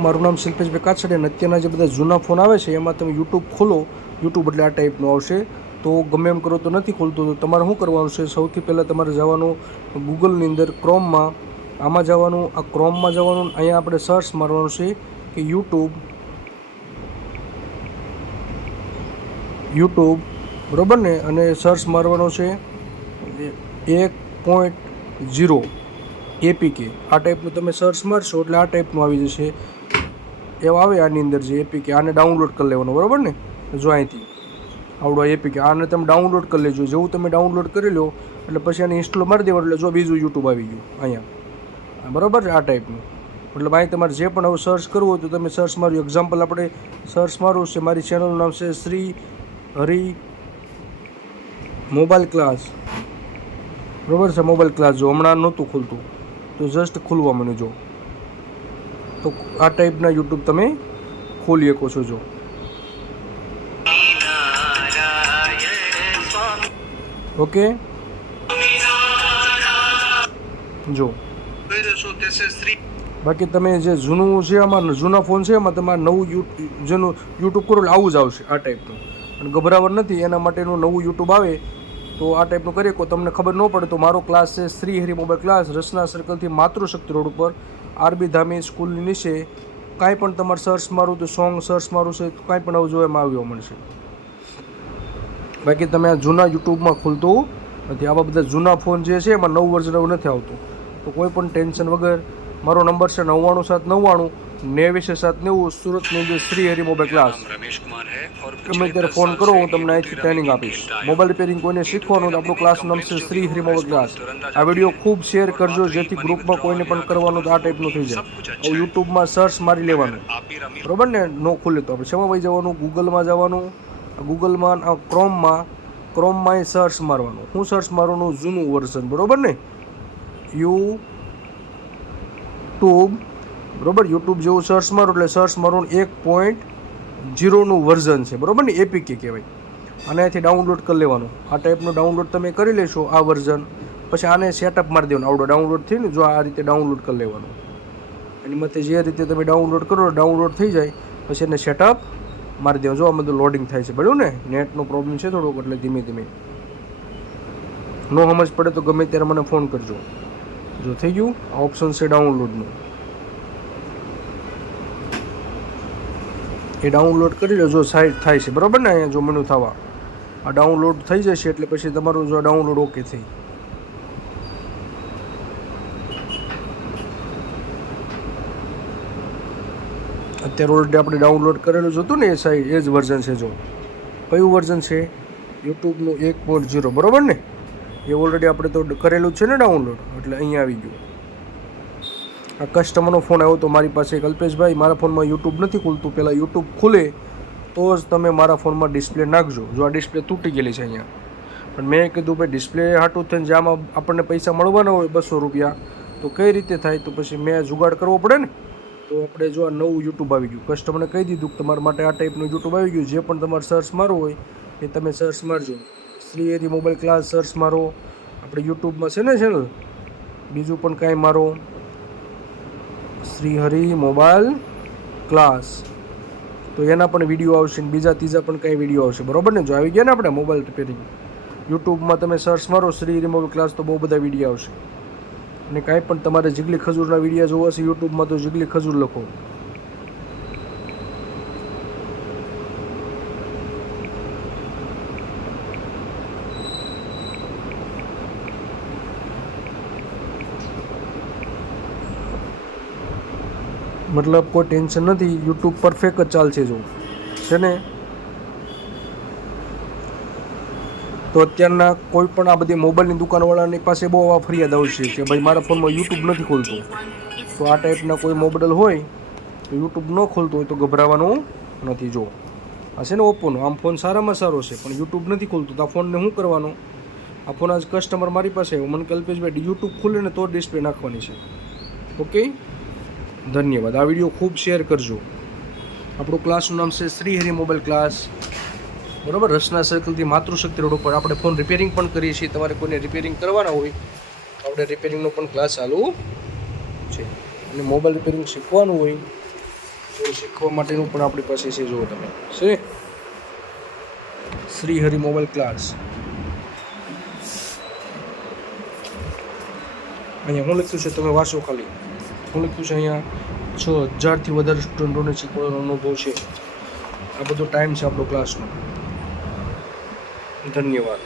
મારું નામ શિલ્પેશભાઈ કાછડિયા અને અત્યારના જે બધા જૂના ફોન આવે છે એમાં તમે યુટ્યુબ ખોલો, યુટ્યુબ એટલે આ ટાઈપનું આવશે. તો ગમે એમ કરો તો નથી ખોલતું. તો તમારે શું કરવાનું છે, સૌથી પહેલાં તમારે જવાનું ગૂગલની અંદર ક્રોમમાં, આમાં જવાનું, આ ક્રોમમાં જવાનું, અહીંયા આપણે સર્ચ મારવાનું છે કે યુટ્યુબ બરાબર ને, અને સર્ચ મારવાનો છે 1.0 APK. આ ટાઈપનું તમે સર્ચ મારશો એટલે આ ટાઈપનું આવી જશે. એવા આવે આની અંદર જે APK, આને ડાઉનલોડ કરી લેવાનો બરાબર ને. જો અહીંથી આવડો APK, આને તમે ડાઉનલોડ કરી લેજો. જેવું તમે ડાઉનલોડ કરી લો એટલે પછી આને ઇન્સ્ટોલ મારી દેવાનું, એટલે જો બીજું યુટ્યુબ આવી ગયું અહીંયા બરાબર. આ ટાઈપનું મતલબ અહીં તમારે જે પણ હવે સર્ચ કરવું હોય તો તમે સર્ચ માર્યું. એક્ઝામ્પલ આપણે સર્ચ મારવું છે, મારી ચેનલનું નામ છે શ્રી હરિ મોબાઈલ ક્લાસ બરાબર છે. મોબાઈલ ક્લાસ જો હમણાં નહોતું ખુલતું તો જસ્ટ ખુલવા મને જો, તો આ ટાઈપના યુટ્યુબ તમે ખોલી શકો છો. જો ઓકે, જો બાકી તમે જે જૂનું છે આમાં જૂના ફોન છે એમાં તમારે નવું જેનું યુટ્યુબ કરો આવું જ આવશે આ ટાઈપનું. અને ગભરાવટ નથી, એના માટેનું નવું યુટ્યુબ આવે તો આ ટાઈપનું કરી શકો. તમને ખબર ન પડે તો મારો ક્લાસ છે શ્રી હરિ મોબાઈલ ક્લાસ, રસના સર્કલથી માતૃશક્તિ રોડ ઉપર, આરબી ધામી સ્કૂલની નીચે. કાંઈ પણ તમારે સર્ચ મારું તો સોંગ સર્ચ મારું છે તો કાંઈ પણ આવજો એમાં આવ્યો મળશે. બાકી તમે આ જૂના યુટ્યુબમાં ખુલતું નથી. આવા બધા જૂના ફોન જે છે એમાં નવું વર્ઝન એવું નથી આવતું. તો કોઈ પણ ટેન્શન વગર મારો નંબર છે 99790 સુરતની અંદર શ્રી હરિ મોબાઈલ ક્લાસ. તમે ત્યારે ફોન કરો, હું તમને અહીંથી ટ્રેનિંગ આપીશ. મોબાઈલ રિપેરિંગ કોઈને શીખવાનું તો આપણું ક્લાસનું નામ છે શ્રી હરિ મોબાઈલ ક્લાસ. આ વિડીયો ખૂબ શેર કરજો જેથી ગ્રુપમાં કોઈને પણ કરવાનું તો આ ટાઈપનું થઈ જાય. હવે યુટ્યુબમાં સર્ચ મારી લેવાનું બરાબર ને. નો ખુલે તો આપણે શેમાં વહી જવાનું, ગૂગલમાં જવાનું. ગૂગલમાં ક્રોમમાં એ સર્ચ મારવાનું. હું સર્ચ મારવાનું જૂનું વર્ઝન બરાબર ને, યુટ્યુબ બરાબર. યુટ્યુબ જેવું સર્ચ મારો એટલે સર્ચ મારવાનું 1.0નું વર્ઝન છે બરાબર ને, APK કહેવાય. અને અહીંથી ડાઉનલોડ કરી લેવાનું. આ ટાઈપનું ડાઉનલોડ તમે કરી લેશો આ વર્ઝન, પછી આને સેટઅપ મારી દેવાનું. આવડો ડાઉનલોડ થઈને જો આ રીતે ડાઉનલોડ કરી લેવાનું. એની માટે જે રીતે તમે ડાઉનલોડ કરો ડાઉનલોડ થઈ જાય પછી એને સેટઅપ મારી દેવાનું. જો આ બધું લોડિંગ થાય છે બરાબર ને, નેટનો પ્રોબ્લેમ છે થોડોક એટલે ધીમે ધીમે. નો સમજ પડે તો ગમે ત્યારે મને ફોન કરજો. જો થઈ ગયું, આ ઓપ્શન છે ડાઉનલોડનું, એ ડાઉનલોડ કરી લો. જો સાઈડ થાય છે બરાબર ને, અહીંયા જો મેનુ થવા આ ડાઉનલોડ થઈ જશે એટલે પછી તમારું જો ડાઉનલોડ ઓકે થઈ. અત્યારે ઓલરેડી આપણે ડાઉનલોડ કરેલું જ હતું ને એ સાઈડ, એ જ વર્ઝન છે. જો કયું વર્ઝન છે, યુટ્યુબનું 1.0 બરાબર ને. એ ઓલરેડી આપણે તો કરેલું જ છે ને ડાઉનલોડ, એટલે અહીંયા આવી ગયું. આ કસ્ટમરનો ફોન આવ્યો તો મારી પાસે, કલ્પેશભાઈ મારા ફોનમાં યુટ્યુબ નથી ખુલતું, પહેલાં યુટ્યુબ ખુલે તો જ તમે મારા ફોનમાં ડિસ્પ્લે નાખજો. જો આ ડિસ્પ્લે તૂટી ગયેલી છે અહીંયા, પણ મેં કીધું ભાઈ ડિસ્પ્લે હાટું થઈને જે આમાં આપણને પૈસા મળવાના હોય 200 રૂપિયા તો કઈ રીતે થાય, તો પછી મેં જુગાડ કરવો પડે ને. તો આપણે જો આ નવું યુટ્યુબ આવી ગયું, કસ્ટમરને કહી દીધું કે તમારા માટે આ ટાઈપનું યુટ્યુબ આવી ગયું. જે પણ તમારે સર્ચ મારવું હોય એ તમે સર્ચ મારજો. Shri Hari mobile class search મારો. આપણે યુટ્યુબમાં છે ને ચેનલ, બીજું પણ કાંઈ મારો શ્રી હરિ મોબાઈલ ક્લાસ, તો એના પણ વિડીયો આવશે ને બીજા ત્રીજા પણ કાંઈ વિડીયો આવશે બરાબર ને. જો આવી ગયા ને આપણે મોબાઈલ રિપેરિંગ, યુટ્યુબમાં તમે સર્ચ મારો શ્રી હરિ મોબાઈલ ક્લાસ તો બહુ બધા વિડીયો આવશે. અને કાંઈ પણ તમારે જીગલી ખજૂરના વિડીયો જોવા હશે યુટ્યુબમાં તો જીગલી ખજૂર લખો. મતલબ કોઈ ટેન્શન નથી, યુટ્યુબ પરફેક્ટ જ ચાલશે જો છે ને. તો અત્યારના કોઈ પણ આ બધી મોબાઈલની દુકાનવાળાની પાસે બહુ આ ફરિયાદ આવશે કે ભાઈ મારા ફોનમાં યુટ્યુબ નથી ખોલતું. તો આ ટાઈપના કોઈ મોબાઈલ હોય તો યુટ્યુબ ન ખોલતું હોય તો ગભરાવાનું નથી. જો આ છે ને ઓપ્પોનો, આમ ફોન સારામાં સારો છે પણ યુટ્યુબ નથી ખોલતું. તો આ ફોનને શું કરવાનું, આ ફોન આજ કસ્ટમર મારી પાસે આવ્યો, મને કલ્પેશભાઈ યુટ્યુબ ખુલે ને તો ડિસ્પ્લે નાખવાની છે. ઓકે, ધન્યવાદ. આ વિડીયો ખૂબ શેર કરજો. આપણું ક્લાસનું નામ છે શ્રી હરિ મોબાઈલ ક્લાસ બરાબર, રસના સર્કલથી માતૃશક્તિ રોડ ઉપર. આપણે ફોન રિપેરિંગ પણ કરીએ છીએ. તમારે કોઈને રિપેરિંગ કરવાના હોય તો આપણે રિપેરિંગનો પણ ક્લાસ ચાલુ છે. અને મોબાઈલ રિપેરિંગ શીખવાનું હોય તો શીખવા માટેનું પણ આપણી પાસે છે. જુઓ તમે છે શ્રી હરિ મોબાઈલ ક્લાસ. અહીંયા હું લખ્યું છે તમે વાંચો ખાલી. હું લખ્યું છે અહીંયા 6000થી વધારે સ્ટુડન્ટોને શીખવાનો અનુભવ છે. આ બધો ટાઈમ છે આપણો ક્લાસનો. ધન્યવાદ.